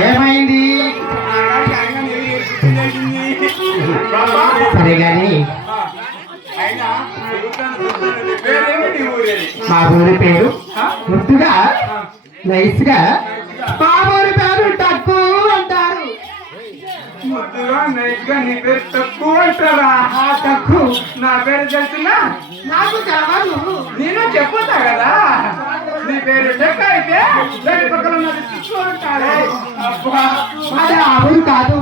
ఏమైంది? మా ఊరి పేరు ముద్దుగా నైస్గా మా ఊరి పేరు తక్కువ అంటారు. ముద్దుగా నైస్గా నీ పేరు తక్కువ అంటారా? తక్కువ నా పేరు తెలిసిన నాకు తెలవ నీ పేరు చెక్క అయితే దాని పక్కన ఉన్నది తిక్కు అంటారు. అబ్బా. మాది ఆ ఊరు కాదు.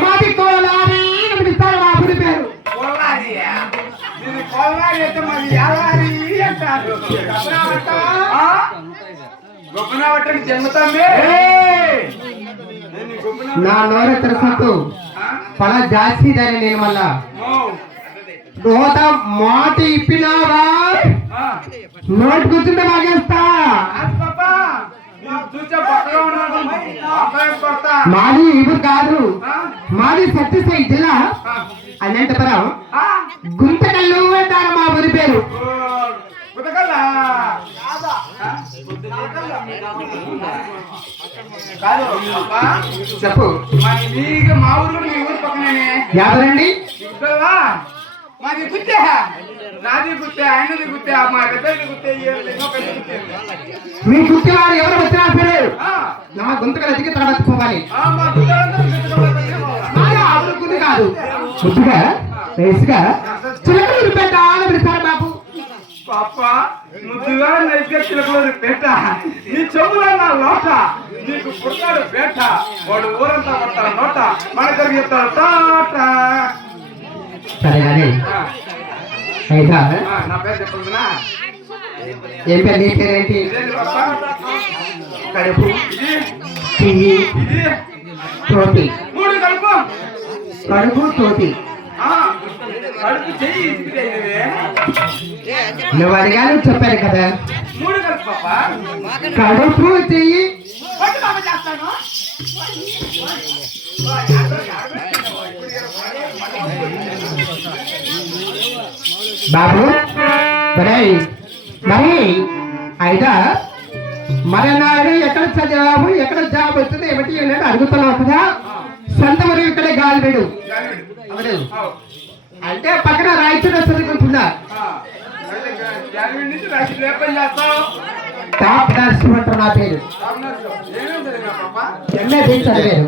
మాది కోలారి మా పేరు. దీని అయితే యాలారి అంటారు. నేను నా నోరు తెరసత్తు పల జాస్తిదని నేను మళ్ళా. మాట ఇప్పినావా? నోటి కూర్చుంటే బాగేస్తా మాది ఇవి కాదు. మాది సత్యసాయి జిల్లా. అనంతపురం గుంతకల్లు అంటారు మా ఊరి పేరు. చెప్పు. మా ఊరు పక్కనే ఎవరండి? మాది గుత్తే నాది గుత్తే ఆయనది గుత్తే మా పెద్దది గుత్తే ఇంకొకటి గుత్తే మీ గుర్తివారు ఎవరు వచ్చినా సరే నా గుంతకలు ఎదిగి తర్వాత పోవాలి. మా గుండు కాదు. ముద్దుగా వయసుగా చిలకలు పెట్ట అని పిలుస్తారు బాబు పాప ముద్దుగా నైతే చిలకలూరి పేట. నీ చెవుల నా లోట. నీకు పుట్టాడు పేట. వాడు ఊరంతా కొడతాడు నోట మన చెప్తాడు టాట సరే కానీ అయితే ఏం పేరు నీ పేరేంటి? కడుపు. ఇది తోటి. కడుపు. తోటి. నువ్వు అడిగాను చెప్పాను కదా. కడుపు చెయ్యి. బాబా మరి మరి అయితే మరి నాడు ఎక్కడ చదివాము ఎక్కడ జాబ్ వస్తుంది ఏమిటి అనేది అడుగుతున్నావు కదా. సొంత మరి ఇక్కడే గాలి వీడు. అవును అంటే పక్కన రాయచూడ చదువుకుంటున్నా. టాప్ నర్స్ అంటారు నా పేరు. ఏమేం చదివినా పాప ఎంఏ బి చదివారు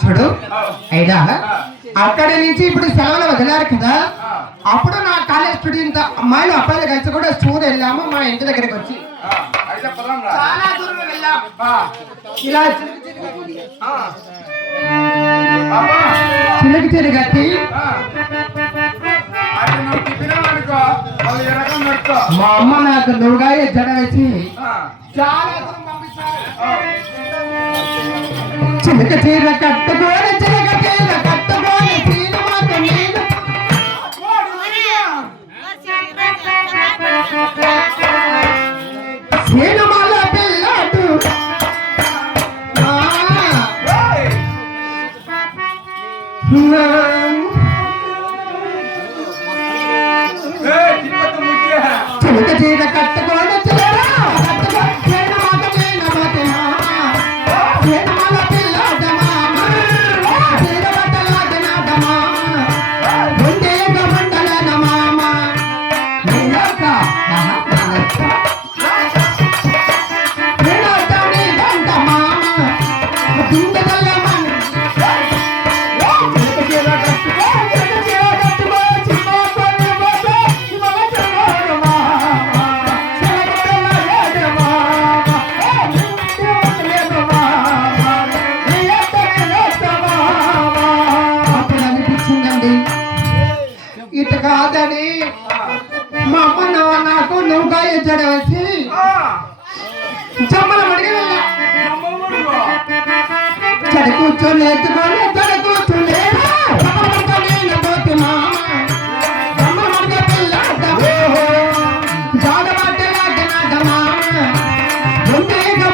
చూడు అయినా అక్కడి నుంచి ఇప్పుడు సెలవులు వదిలారు కదా. అప్పుడు నా కాలేజ్ స్టూడెంట్ అమ్మాయిలు అబ్బాయిలు కలిసి కూడా స్కూల్ వెళ్ళాము మా ఇంటి దగ్గరికి వచ్చి. చాలా దూరం వెళ్ళాం. ఇలా చిన్నకి చెరు కట్టి. మా అమ్మ నాకు నువ్వుగా జడ వేసి చాలా చిలక చీర కట్టుకోని చిలక చీర కట్టుకోని మాకు నేను సినిమాల పిల్లడు. చిలక చీర కట్టుకోని కాదని మా అమ్మ నాకు నువ్వుగా ఎచ్చడం వచ్చి చమ్మల మడిగి వెళ్ళా. కూర్చొని ఎత్తుకొని